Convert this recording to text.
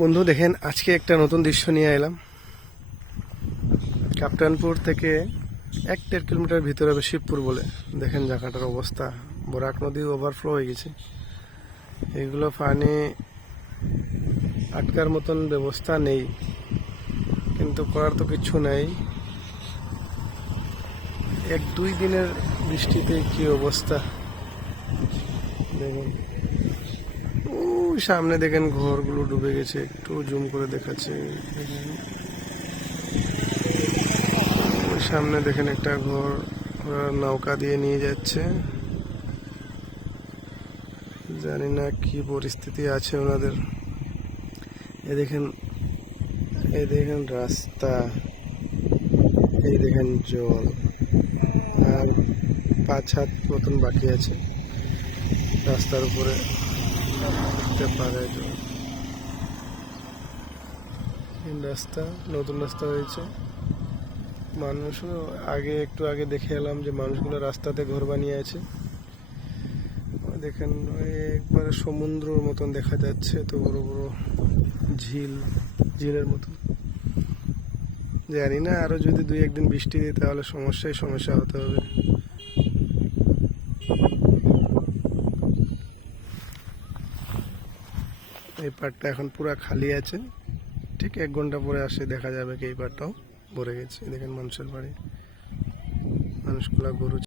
বন্ধু দেখেন, আজকে একটা নতুন দৃশ্য নিয়ে এলাম। কাপ্তানপুর থেকে 1-1.5 কিলোমিটার ভিতরে হবে শিবপুর বলে। দেখেন জায়গাটার অবস্থা, বরাক নদী ওভারফ্লো হয়ে গেছে। এগুলো পানি আটকার মতন ব্যবস্থা নেই, কিন্তু করার তো কিছু নেই। 1-2 দিনের বৃষ্টিতে কি অবস্থা দেখেন। ওই সামনে দেখেন ঘরগুলো ডুবে গেছে, একটু জুম করে দেখাচ্ছে। দেখেন ওই সামনে দেখেন একটা ঘর, ওরা নৌকা দিয়ে নিয়ে যাচ্ছে। জানি না কি পরিস্থিতি আছে ওনাদের। এই দেখেন রাস্তা, এই দেখেন জল, আর 5 হাত মতন বাকি আছে রাস্তার উপরে উঠতে পারে জল। রাস্তা নতুন রাস্তা হয়েছে। মানুষও একটু আগে দেখে এলাম যে মানুষগুলো রাস্তাতে ঘর বানিয়ে আছে। দেখেন একবারে সমুদ্রর মতন দেখা যাচ্ছে, তো বড় বড় ঝিলের মতন। জানি না, আরো যদি 2-1 দিন বৃষ্টি দিই তাহলে সমস্যা হতে হবে। এই পাড়টা এখন পুরা খালি আছে, ঠিক 1 ঘন্টা পরে আসে দেখা যাবে কি এই পাড়টাও ভরে গেছে। দেখেন মানুষের বাড়ি, মানুষগুলা গরু